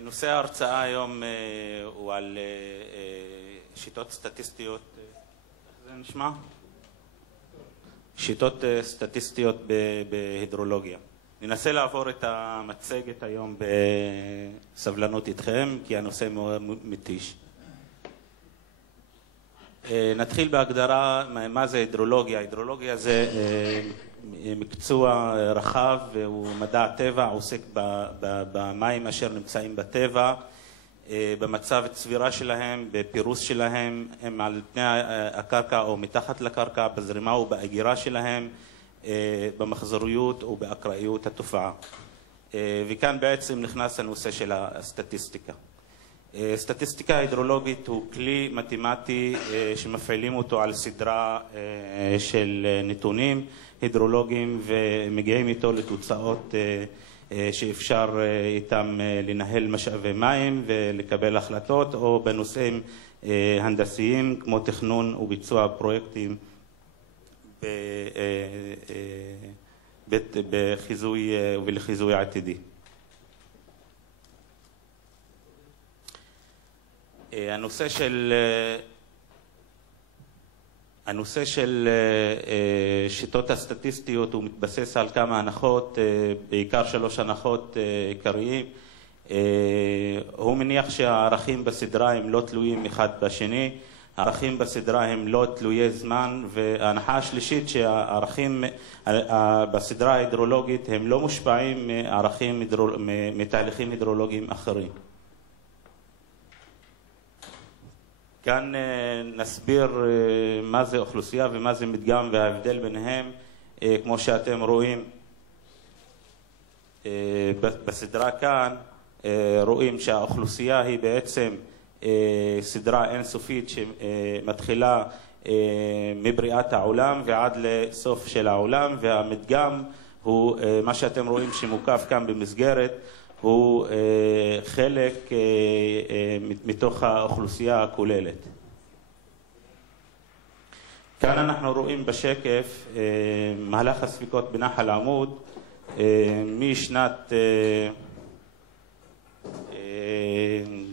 נושא ההרצאה היום הוא על שיטות סטטיסטיות, איך זה נשמע? שיטות סטטיסטיות בהידרולוגיה. ננסה לעבור את המצגת היום בסבלנות איתכם, כי הנושא מאוד מתיש. נתחיל בהגדרה מה זה הידרולוגיה. הידרולוגיה זה מקצוע רחב והוא מדע הטבע, עוסק במים אשר נמצאים בטבע, במצב צבירה שלהם, בפירוס שלהם, הם על פני הקרקע או מתחת לקרקע, בזרימה ובאגירה שלהם, במחזוריות ובאקראיות התופעה. וכאן בעצם נכנס הנושא של הסטטיסטיקה. סטטיסטיקה הידרולוגית הוא כלי מתמטי שמפעילים אותו על סדרה של נתונים הידרולוגיים ומגיעים איתו לתוצאות שאפשר איתם לנהל משאבי מים ולקבל החלטות, או בנושאים הנדסיים כמו תכנון וביצוע פרויקטים בחיזוי ולחיזוי עתידי. הנושא של שיטות הסטטיסטיות הוא מתבסס על כמה הנחות, בעיקר 3 הנחות עיקריים. הוא מניח שהערכים בסדרה הם לא תלויים אחד בשני, הערכים בסדרה הם לא תלויי זמן, וההנחה השלישית שהערכים בסדרה ההידרולוגית הם לא מושפעים מתהליכים הידרולוגיים אחרים. כאן נסביר מה זה אוכלוסייה ומה זה מדגם וההבדל ביניהם. כמו שאתם רואים בסדרה כאן, רואים שהאוכלוסייה היא בעצם סדרה אינסופית שמתחילה מבריאת העולם ועד לסוף של העולם, והמדגם הוא מה שאתם רואים שמוקף כאן במסגרת, הוא חלק מתוך האוכלוסייה הכוללת. כאן אנחנו רואים בשקף מהלך הספיקות בנחל עמוד משנת,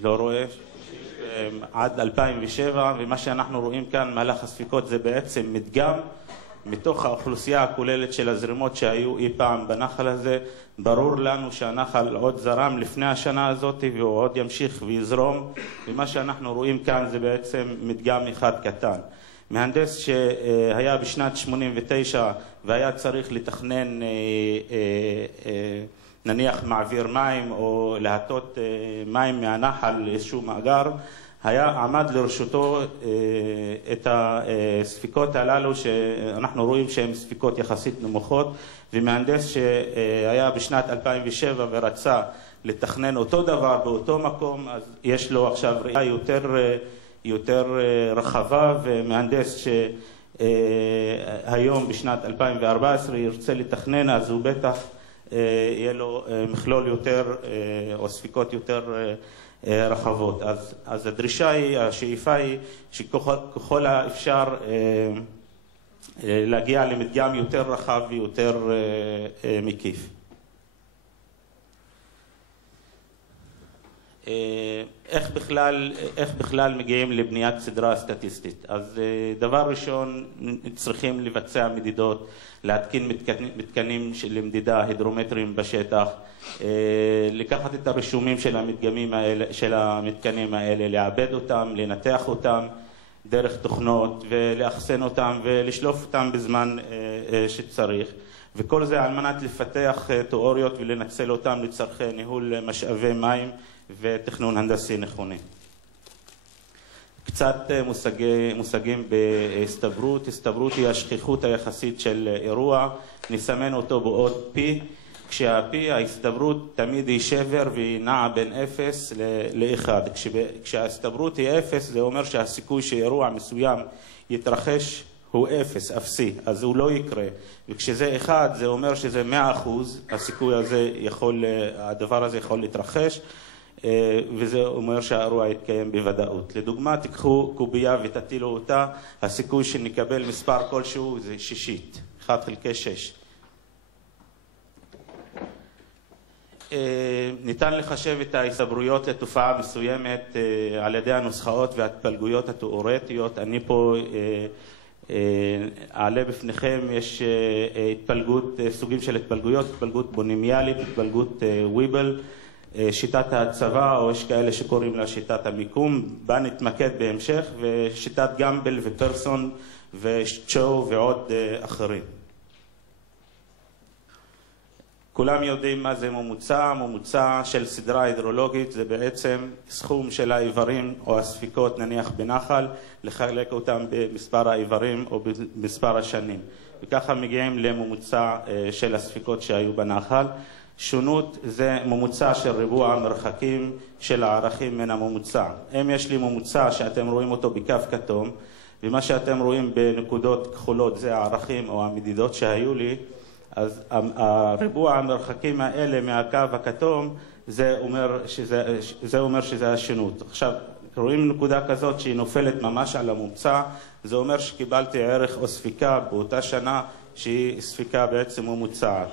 לא רואה, עד 2007, ומה שאנחנו רואים כאן מהלך הספיקות זה בעצם מדגם מתוך האוכלוסייה הכוללת של הזרימות שהיו אי פעם בנחל הזה. ברור לנו שהנחל עוד זרם לפני השנה הזאת והוא עוד ימשיך ויזרום, ומה שאנחנו רואים כאן זה בעצם מדגם אחד קטן. מהנדס שהיה בשנת 89 והיה צריך לתכנן נניח מעביר מים או להטות מים מהנחל לאיזשהו מאגר, עמד לרשותו את הספיקות הללו שאנחנו רואים שהן ספיקות יחסית נמוכות, ומהנדס שהיה בשנת 2007 ורצה לתכנן אותו דבר באותו מקום, אז יש לו עכשיו ראייה יותר רחבה, ומהנדס שהיום בשנת 2014 ירצה לתכנן, אז הוא בטח יהיה לו מכלול יותר או ספיקות יותר רחבות. אז הדרישה היא, השאיפה היא שככל האפשר להגיע למדגם יותר רחב ויותר מקיף. איך בכלל מגיעים לבניית סדרה סטטיסטית? אז דבר ראשון צריכים לבצע מדידות, להתקין מתקנים של מדידה הידרומטריים בשטח, לקחת את הרישומים של המדגמים האלה, של המתקנים האלה, לעבד אותם, לנתח אותם דרך תוכנות ולאחסן אותם ולשלוף אותם בזמן שצריך, וכל זה על מנת לפתח תיאוריות ולנצל אותם לצורכי ניהול משאבי מים ותכנון הנדסי נכוני. קצת מושגים בהסתברות. הסתברות היא השכיחות היחסית של אירוע, נסמן אותו באות P, כשה-P ההסתברות תמיד היא שבר והיא נעה בין 0 ל-1. כשההסתברות היא 0 זה אומר שהסיכוי שאירוע מסוים יתרחש הוא 0, אפסי, אז הוא לא יקרה. וכשזה 1 זה אומר שזה 100%, הסיכוי הזה הדבר הזה יכול להתרחש, וזה אומר שהאירוע יתקיים בוודאות. לדוגמה, תיקחו קובייה ותטילו אותה, הסיכוי שנקבל מספר כלשהו זה 6, 1/6. ניתן לחשב את ההסתברויות לתופעה מסוימת על ידי הנוסחאות וההתפלגויות התיאורטיות. אני פה אעלה בפניכם, יש סוגים של התפלגויות, התפלגות בונימיאלית, התפלגות וויבל, שיטת ההצבה, או יש כאלה שקוראים לה שיטת המיקום, בה נתמקד בהמשך, ושיטת גמבל ופרסון ושצ'ו ועוד אחרים. כולם יודעים מה זה ממוצע. ממוצע של סדרה הידרולוגית זה בעצם סכום של האיברים או הספיקות, נניח בנחל, לחלק אותם במספר האיברים או במספר השנים. וככה מגיעים לממוצע של הספיקות שהיו בנחל. שונות זה ממוצע של ריבוע המרחקים של הערכים מן הממוצע. אם יש לי ממוצע שאתם רואים אותו בקו כתום, ומה שאתם רואים בנקודות כחולות זה הערכים או המדידות שהיו לי, אז הריבוע המרחקים האלה מהקו הכתום, זה אומר שזה השונות. עכשיו, רואים נקודה כזאת שהיא נופלת ממש על הממוצע, זה אומר שקיבלתי ערך או ספיקה באותה שנה שהיא ספיקה בעצם ממוצעת.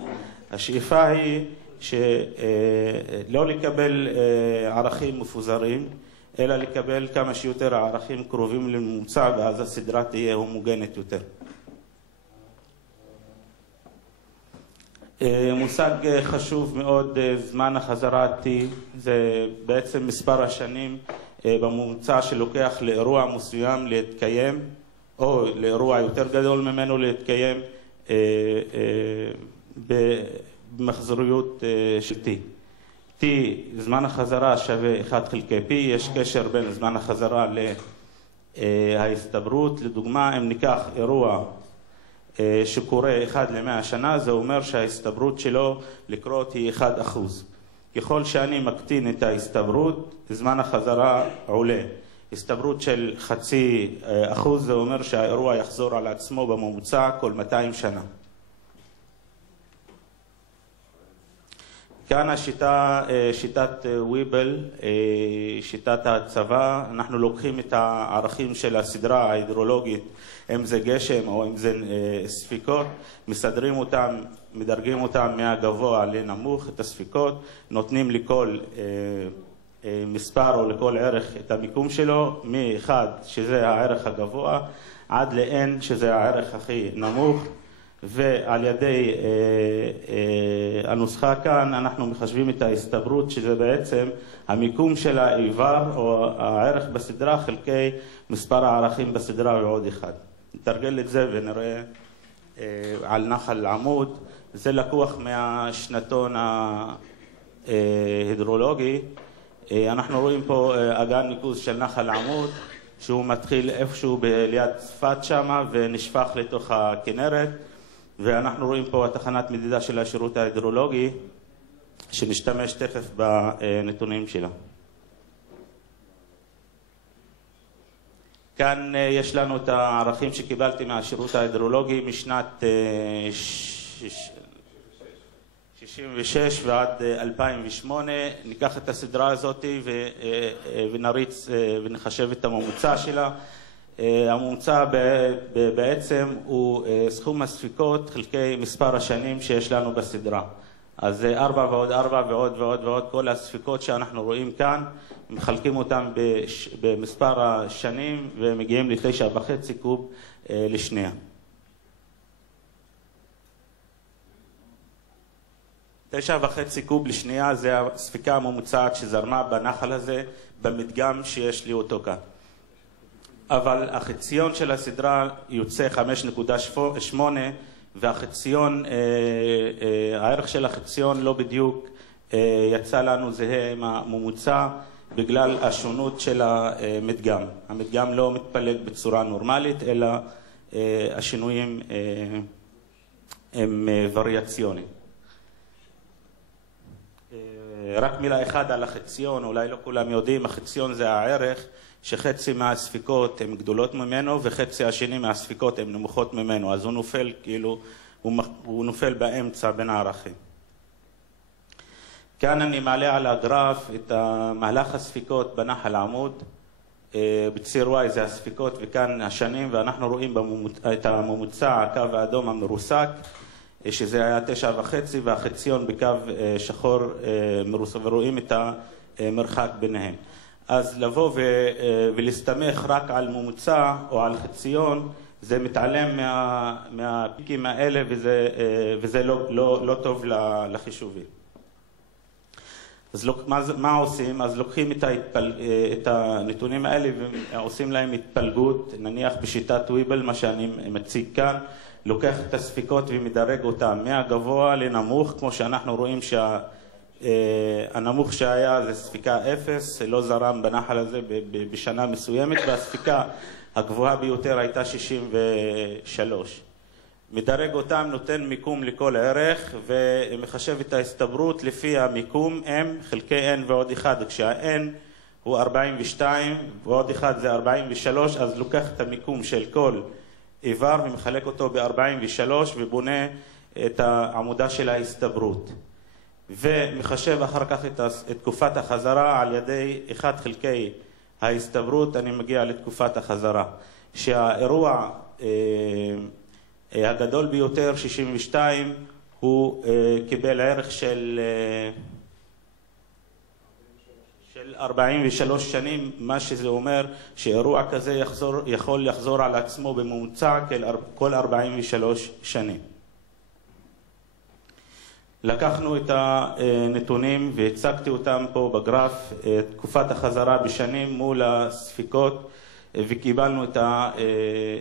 השאיפה היא שלא לקבל ערכים מפוזרים, אלא לקבל כמה שיותר ערכים קרובים לממוצע, ואז הסדרה תהיה הומוגנית יותר. מושג חשוב מאוד, זמן החזרה T, זה בעצם מספר השנים בממוצע שלוקח לאירוע מסוים להתקיים, או לאירוע יותר גדול ממנו להתקיים במחזוריות של T. T, זמן החזרה שווה 1 חלקי P, יש קשר בין זמן החזרה להסתברות. לדוגמה, אם ניקח אירוע שקורה 1 ל-100 שנה, זה אומר שההסתברות שלו לקרות היא 1%. ככל שאני מקטין את ההסתברות, זמן החזרה עולה. הסתברות של 0.5% זה אומר שהאירוע יחזור על עצמו בממוצע כל 200 שנה. כאן השיטה, שיטת וויבל, שיטת ההצבה. אנחנו לוקחים את הערכים של הסדרה ההידרולוגית, אם זה גשם או אם זה ספיקות, מסדרים אותם, מדרגים אותם מהגבוה לנמוך, את הספיקות, נותנים לכל מספר או לכל ערך את המיקום שלו, מ-1 שזה הערך הגבוה עד ל-N שזה הערך הכי נמוך, ועל ידי הנוסחה כאן אנחנו מחשבים את ההסתברות, שזה בעצם המיקום של האיבר או הערך בסדרה חלקי מספר הערכים בסדרה ועוד 1. נתרגל את זה ונראה על נחל עמוד. זה לקוח מהשנתון ההידרולוגי. אנחנו רואים פה אגן ניקוז של נחל עמוד, שהוא מתחיל איפשהו ליד צפת שמה ונשפך לתוך הכנרת, ואנחנו רואים פה התחנת מדידה של השירות ההידרולוגי, שנשתמש תכף בנתונים שלה. כאן יש לנו את הערכים שקיבלתי מהשירות ההידרולוגי משנת 66 ועד 2008. ניקח את הסדרה הזאת ונריץ ונחשב את הממוצע שלה. הממוצע בעצם הוא סכום הספיקות חלקי מספר השנים שיש לנו בסדרה. אז זה 4 ועוד 4 ועוד ועוד ועוד, כל הספיקות שאנחנו רואים כאן, מחלקים אותם במספר השנים ומגיעים ל9.5 קוב לשנייה. 9.5 קוב לשנייה זה הספיקה הממוצעת שזרמה בנחל הזה במדגם שיש לי אותו כאן. אבל החציון של הסדרה יוצא 5.8, והחציון, הערך של החציון לא בדיוק יצא לנו זהה עם הממוצע בגלל השונות של המדגם. המדגם לא מתפלג בצורה נורמלית, אלא השינויים הם וריאציונים. רק מילה אחת על החציון, אולי לא כולם יודעים, החציון זה הערך שחצי מהספיקות הן גדולות ממנו וחצי השני מהספיקות הן נמוכות ממנו, אז הוא נופל כאילו, הוא נופל באמצע בין הערכים. כאן אני מעלה על הגרף את מהלך הספיקות בנחל עמוד, בציר Y זה הספיקות וכאן השנים, ואנחנו רואים את הממוצע, הקו האדום המרוסק, שזה היה 9.5 והחציון בקו שחור ורואים את המרחק ביניהם. אז לבוא ולהסתמך רק על ממוצע או על חציון, זה מתעלם מהפיקים האלה, וזה לא טוב לחישובים. אז מה עושים? אז לוקחים את הנתונים האלה ועושים להם התפלגות, נניח בשיטת וויבל, מה שאני מציג כאן, לוקח את הספיקות ומדרג אותם מהגבוה לנמוך, כמו שאנחנו רואים שהנמוך שהיה זה ספיקה 0, לא זרם בנחל הזה בשנה מסוימת, והספיקה הגבוהה ביותר הייתה 63. מדרג אותם, נותן מיקום לכל ערך, ומחשב את ההסתברות לפי המיקום m חלקי n ועוד 1, כשה-n הוא 42 ועוד 1 זה 43, אז לוקח את המיקום של כל איבר ומחלק אותו ב-43 ובונה את העמודה של ההסתברות. ומחשב אחר כך את תקופת החזרה על ידי 1 חלקי ההסתברות, אני מגיע לתקופת החזרה. שהאירוע הגדול ביותר, 62, הוא קיבל ערך של 43 שנים, מה שזה אומר שאירוע כזה יכול לחזור על עצמו בממוצע כל 43 שנים. לקחנו את הנתונים והצגתי אותם פה בגרף, תקופת החזרה בשנים מול הספיקות, וקיבלנו את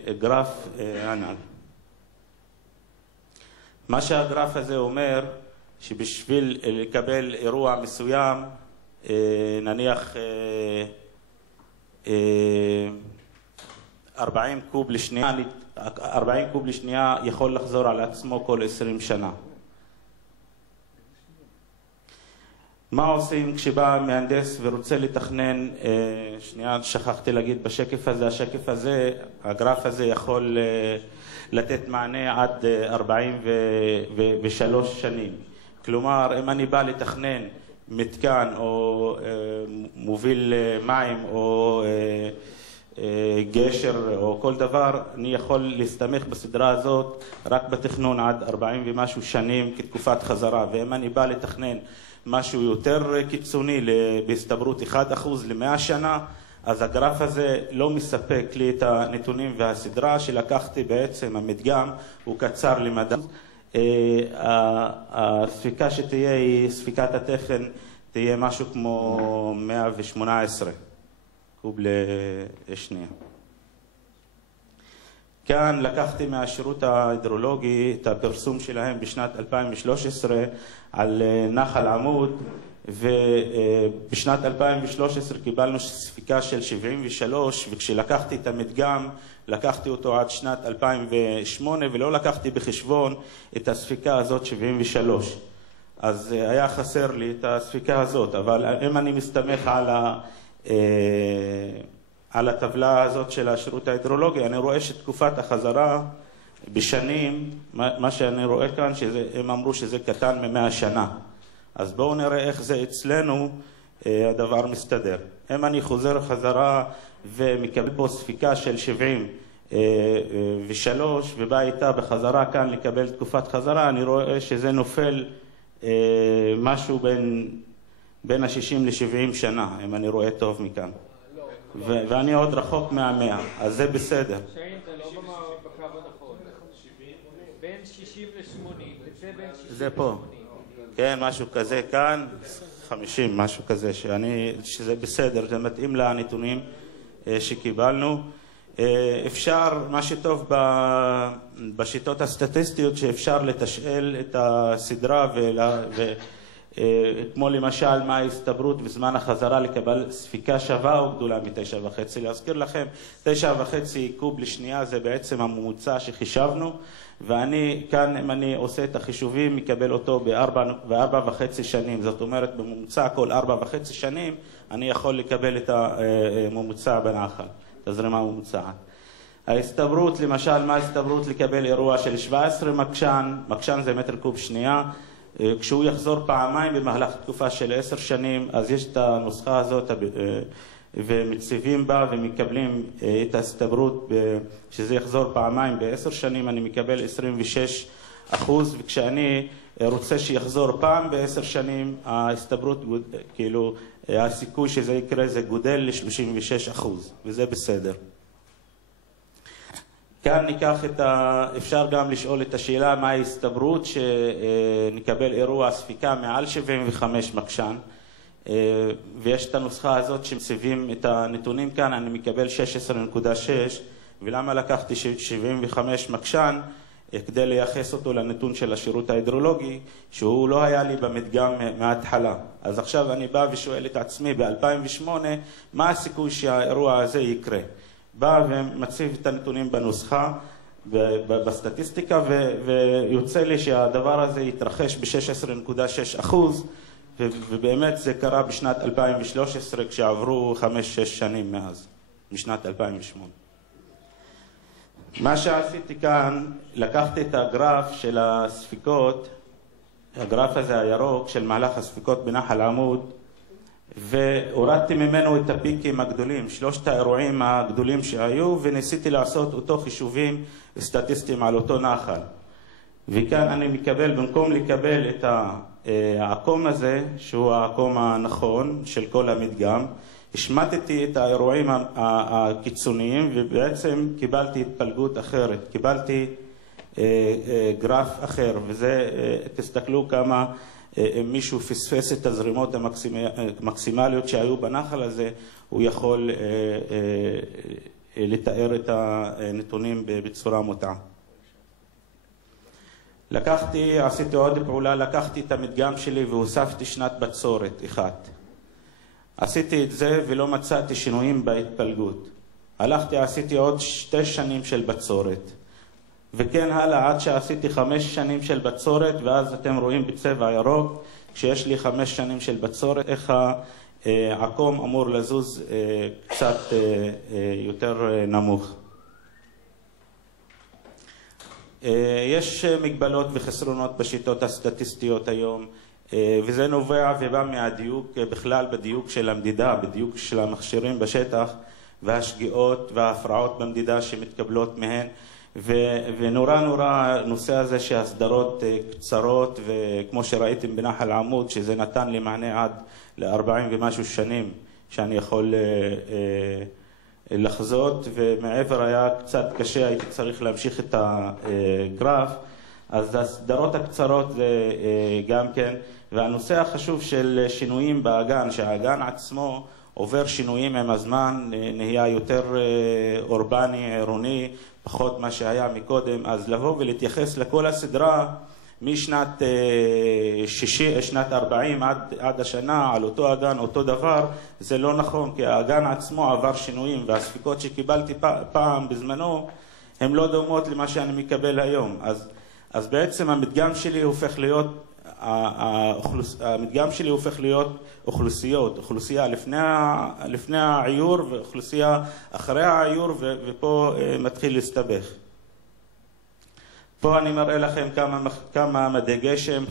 הגרף הנ"ל. מה שהגרף הזה אומר, שבשביל לקבל אירוע מסוים, נניח 40 קוב לשנייה יכול לחזור על עצמו כל 20 שנה. מה עושים כשבא מהנדס ורוצה לתכנן, שנייה שכחתי להגיד בשקף הזה, הגרף הזה יכול לתת מענה עד 43 שנים. כלומר, אם אני בא לתכנן מתקן או מוביל מים או גשר או כל דבר, אני יכול להסתמך בסדרה הזאת רק בתכנון עד 40 ומשהו שנים כתקופת חזרה. ואם אני בא לתכנן משהו יותר קיצוני בהסתברות 1% ל-100 שנה, אז הגרף הזה לא מספק לי את הנתונים, והסדרה שלקחתי בעצם, המדגם, הוא קצר למדי. הספיקה שתהיה היא, ספיקת התכן, תהיה משהו כמו 118 קוב לשנייה. כאן לקחתי מהשירות ההידרולוגי את הפרסום שלהם בשנת 2013 על נחל עמוד, ובשנת 2013 קיבלנו ספיקה של 73, וכשלקחתי את המדגם, לקחתי אותו עד שנת 2008, ולא לקחתי בחשבון את הספיקה הזאת 73. אז היה חסר לי את הספיקה הזאת, אבל אם אני מסתמך על הטבלה הזאת של השירות ההידרולוגי, אני רואה שתקופת החזרה בשנים, מה שאני רואה כאן, הם אמרו שזה קטן מ-100 שנה. אז בואו נראה איך זה אצלנו הדבר מסתדר. אם אני חוזר חזרה ומקבל פה ספיקה של 73 ובא איתה בחזרה כאן לקבל תקופת חזרה, אני רואה שזה נופל משהו בין ה-60 ל-70 שנה, אם אני רואה טוב מכאן. ואני עוד רחוק מה-100, אז זה בסדר. שיין, זה לא בקו הנכון. בין 60 ל-80, זה בין 60 ל-80. זה פה. כן, משהו כזה כאן, 50, משהו כזה, שזה בסדר, זה מתאים לנתונים שקיבלנו. אפשר, מה שטוב בשיטות הסטטיסטיות, שאפשר לתשאל את הסדרה כמו למשל מה ההסתברות בזמן החזרה לקבל ספיקה שווה או גדולה מ-9.5. להזכיר לכם, 9.5 קוב לשנייה זה בעצם הממוצע שחישבנו, ואני כאן, אם אני עושה את החישובים, מקבל אותו ב-4.5 שנים. זאת אומרת, בממוצע כל 4.5 שנים אני יכול לקבל את הממוצע בנחל, תזרימה ממוצעת. ההסתברות, למשל, מה ההסתברות לקבל אירוע של 17 מקשן? מקשן זה מטר קוב שנייה. כשהוא יחזור פעמיים במהלך תקופה של 10 שנים, אז יש את הנוסחה הזאת ומציבים בה ומקבלים את ההסתברות שזה יחזור פעמיים ב10 שנים, אני מקבל 26 וכשאני רוצה שיחזור פעם ב10 שנים, ההסתברות, כאילו, הסיכוי שזה יקרה זה גודל ל36%, וזה בסדר. כאן ניקח אפשר גם לשאול את השאלה מה ההסתברות שנקבל אירוע ספיקה מעל 75 מקשן, ויש את הנוסחה הזאת שמציבים את הנתונים כאן, אני מקבל 16.6, ולמה לקחתי 75 מקשן? כדי לייחס אותו לנתון של השירות ההידרולוגי, שהוא לא היה לי במדגם מההתחלה. אז עכשיו אני בא ושואל את עצמי ב-2008, מה הסיכוי שהאירוע הזה יקרה? בא ומציב את הנתונים בנוסחה, בסטטיסטיקה, ויוצא לי שהדבר הזה יתרחש ב-16.6%, ובאמת זה קרה בשנת 2013, כשעברו 5-6 שנים מאז, משנת 2008. מה שעשיתי כאן, לקחתי את הגרף של הספיקות, הגרף הזה הירוק של מהלך הספיקות בנחל עמוד, והורדתי ממנו את הפיקים הגדולים, 3 האירועים הגדולים שהיו, וניסיתי לעשות אותו חישובים סטטיסטיים על אותו נחל. וכאן אני מקבל, במקום לקבל את העקום הזה, שהוא העקום הנכון של כל המדגם, השמטתי את האירועים הקיצוניים, ובעצם קיבלתי התפלגות אחרת, קיבלתי גרף אחר, וזה, תסתכלו כמה מישהו פספס את הזרימות המקסימליות שהיו בנחל הזה, הוא יכול לתאר את הנתונים בצורה מוטעה. עשיתי עוד פעולה, לקחתי את המדגם שלי והוספתי שנת בצורת אחת. עשיתי את זה ולא מצאתי שינויים בהתפלגות. עשיתי עוד 2 שנים של בצורת. וכן הלאה עד שעשיתי 5 שנים של בצורת, ואז אתם רואים בצבע ירוק, כשיש לי 5 שנים של בצורת, איך העקום אמור לזוז קצת יותר נמוך. יש מגבלות וחסרונות בשיטות הסטטיסטיות היום, וזה נובע ובא מהדיוק, בכלל בדיוק של המדידה, בדיוק של המכשירים בשטח, והשגיאות וההפרעות במדידה שמתקבלות מהן, ונורא הנושא הזה שהסדרות קצרות, וכמו שראיתם בנחל עמוד, שזה נתן לי מענה עד ל40 ומשהו שנים, שאני יכול לחזות, ומעבר היה קצת קשה, הייתי צריך להמשיך את הגרף, אז הסדרות הקצרות זה גם כן, והנושא החשוב של שינויים באגן, שהאגן עצמו עובר שינויים עם הזמן, נהיה יותר אורבני, עירוני, פחות מה שהיה מקודם, אז לבוא ולהתייחס לכל הסדרה משנת 40 עד השנה על אותו אגן, אותו דבר, זה לא נכון, כי האגן עצמו עבר שינויים, והספיקות שקיבלתי פעם בזמנו, הן לא דומות למה שאני מקבל היום. אז בעצם המדגם שלי הופך להיות אוכלוסייה לפני העיור ואוכלוסייה אחרי העיור, ופה מתחיל להסתבך. פה אני מראה לכם כמה מדי גשם,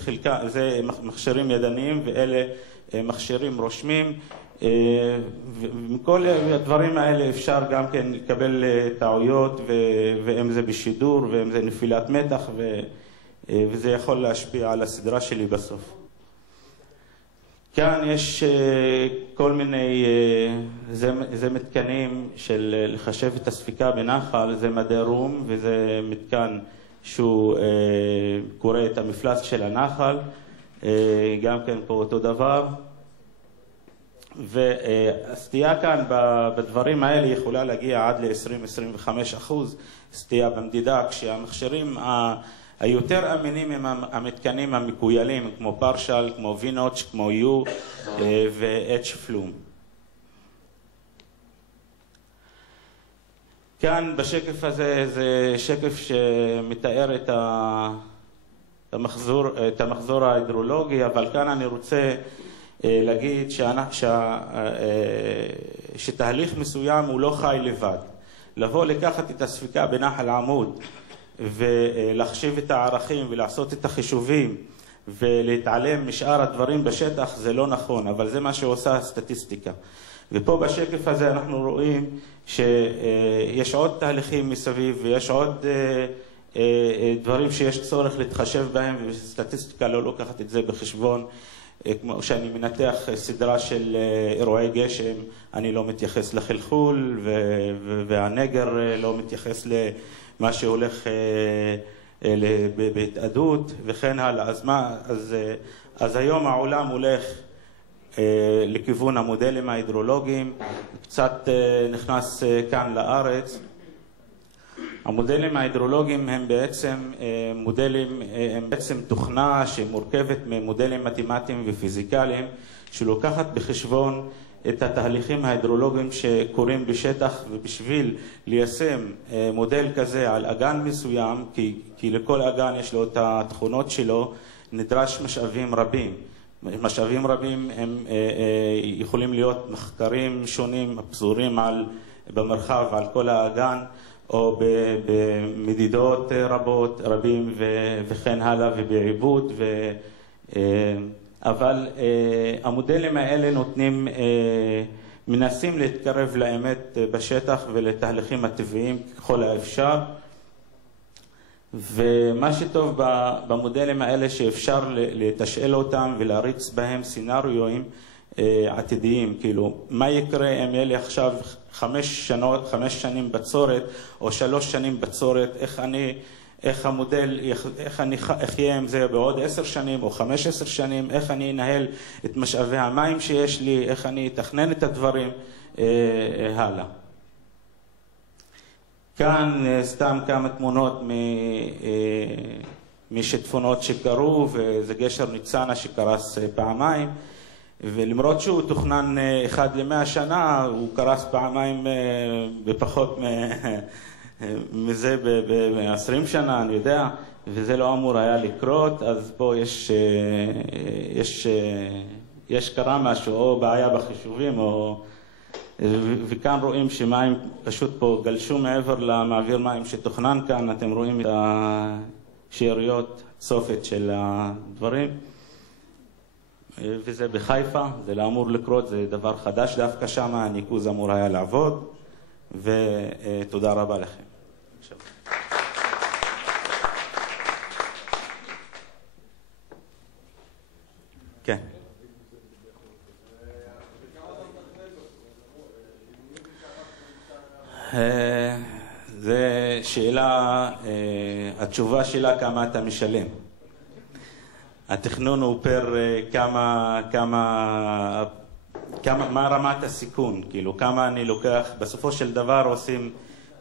זה מכשירים ידניים ואלה מכשירים רושמים, ומכל הדברים האלה אפשר גם כן לקבל טעויות, ואם זה בשידור ואם זה נפילת מתח, וזה יכול להשפיע על הסדרה שלי בסוף. כאן יש כל מיני, זה מתקנים של לחשב את הספיקה בנחל, זה מדי רום, וזה מתקן שהוא קורא את המפלס של הנחל, גם כן פה אותו דבר. והסטייה כאן בדברים האלה יכולה להגיע עד ל-20-25% סטייה במדידה, כשהמכשירים היותר אמינים הם המתקנים המקוילים, כמו פרשל, כמו וינוץ', כמו יו ו-H פלום. כאן בשקף הזה, זה שקף שמתאר את המחזור ההידרולוגי, אבל כאן אני רוצה להגיד שתהליך מסוים הוא לא חי לבד. לבוא לקחת את הספיקה בנחל עמוד ולחשב את הערכים ולעשות את החישובים ולהתעלם משאר הדברים בשטח, זה לא נכון, אבל זה מה שעושה הסטטיסטיקה. ופה בשקף הזה אנחנו רואים שיש עוד תהליכים מסביב, ויש עוד דברים שיש צורך להתחשב בהם, וסטטיסטיקה לא לוקחת את זה בחשבון. כמו שאני מנתח סדרה של אירועי גשם, אני לא מתייחס לחלחול, והנגר לא מתייחס למה שהולך בהתאדות וכן הלאה. אז היום העולם הולך לכיוון המודלים ההידרולוגיים, קצת נכנס כאן לארץ. המודלים ההידרולוגיים הם בעצם תוכנה שמורכבת ממודלים מתמטיים ופיזיקליים, שלוקחת בחשבון את התהליכים ההידרולוגיים שקורים בשטח, ובשביל ליישם מודל כזה על אגן מסוים, כי לכל אגן יש לו את התכונות שלו, נדרש משאבים רבים. משאבים רבים הם יכולים להיות מחקרים שונים הפזורים במרחב על כל האגן, או במדידות רבים וכן הלאה, ובעיבוד, אבל המודלים האלה מנסים להתקרב לאמת בשטח ולתהליכים הטבעיים ככל האפשר. ומה שטוב במודלים האלה שאפשר לתשאל אותם ולהריץ בהם סינריואים עתידיים, כאילו מה יקרה אם יהיה לי עכשיו 5 שנים בצורת או 3 שנים בצורת, איך המודל, איך אני אחיה עם זה בעוד 10 שנים או 15 שנים, איך אני אנהל את משאבי המים שיש לי, איך אני אתכנן את הדברים הלאה. כאן סתם כמה תמונות משיטפונות שקרו, וזה גשר ניצנה שקרס פעמיים, ולמרות שהוא תוכנן 1 ל-100 שנה, הוא קרס פעמיים בפחות מזה ב-20 שנה, אני יודע, וזה לא אמור היה לקרות. אז פה יש קרה משהו, או בעיה בחישובים, וכאן רואים שמים פשוט פה גלשו מעבר למעביר מים שתוכנן כאן. אתם רואים את השאריות צופת של הדברים, וזה בחיפה, זה לא אמור לקרות, זה דבר חדש דווקא שם, הניקוז אמור היה לעבוד, ותודה רבה לכם. כן. זה שאלה, התשובה שלה כמה אתה משלם. התכנון הוא פר מה רמת הסיכון, כאילו כמה אני לוקח, בסופו של דבר עושים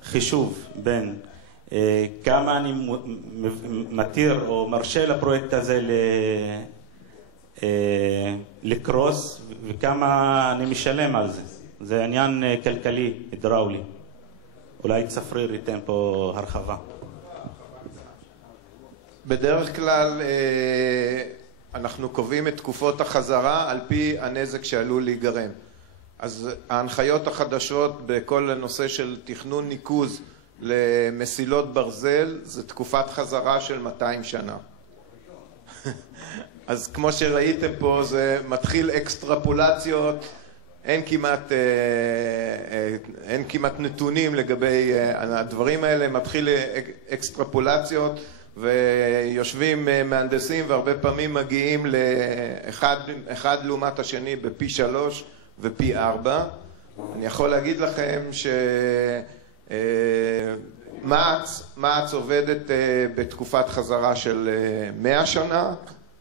חישוב בין כמה אני מתיר או מרשה לפרויקט הזה לקרוס, וכמה אני משלם על זה. זה עניין כלכלי, הידראולי. אולי צפריר ייתן פה הרחבה. בדרך כלל אנחנו קובעים את תקופות החזרה על פי הנזק שעלול להיגרם. אז ההנחיות החדשות בכל הנושא של תכנון ניקוז למסילות ברזל זה תקופת חזרה של 200 שנה. אז כמו שראיתם פה, זה מתחיל אקסטרפולציות, אין כמעט נתונים לגבי הדברים האלה, מתחיל אקסטרפולציות, ויושבים מהנדסים והרבה פעמים מגיעים לאחד לעומת השני בפי 3 ופי 4. אני יכול להגיד לכם שמעץ עובדת בתקופת חזרה של 100 שנה.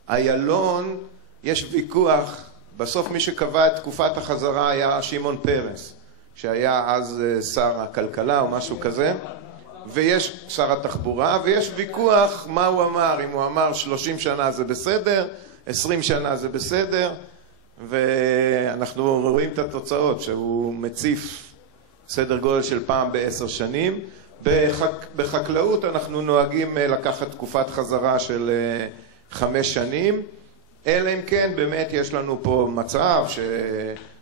איילון, יש ויכוח, בסוף מי שקבע את תקופת החזרה היה שמעון פרס, שהיה אז שר הכלכלה או משהו כזה, ויש שר התחבורה, ויש ויכוח מה הוא אמר, אם הוא אמר 30 שנה זה בסדר, 20 שנה זה בסדר, ואנחנו רואים את התוצאות, שהוא מציף סדר גודל של פעם ב10 שנים. בחקלאות אנחנו נוהגים לקחת תקופת חזרה של 5 שנים, אלא אם כן באמת יש לנו פה מצב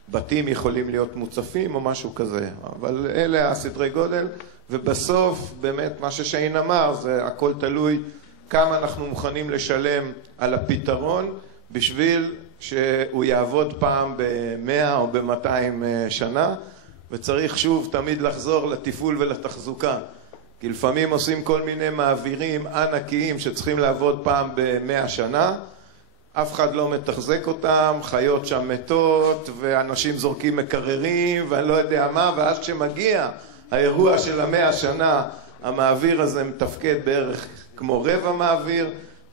שבתים יכולים להיות מוצפים או משהו כזה, אבל אלה הסדרי גודל. ובסוף באמת מה ששיין אמר, זה הכל תלוי כמה אנחנו מוכנים לשלם על הפתרון בשביל שהוא יעבוד פעם ב100 או ב200 שנה, וצריך שוב תמיד לחזור לתפעול ולתחזוקה. כי לפעמים עושים כל מיני מעבירים ענקיים שצריכים לעבוד פעם ב100 שנה, אף אחד לא מתחזק אותם, חיות שם מתות, ואנשים זורקים מקררים, ואני לא יודע מה, ואז כשמגיע האירוע של 100 שנה, המעביר הזה מתפקד בערך כמו רבע מעביר,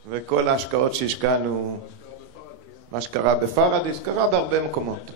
וכל ההשקעות שהשקענו, מה שקרה בפרדיס, קרה בהרבה מקומות.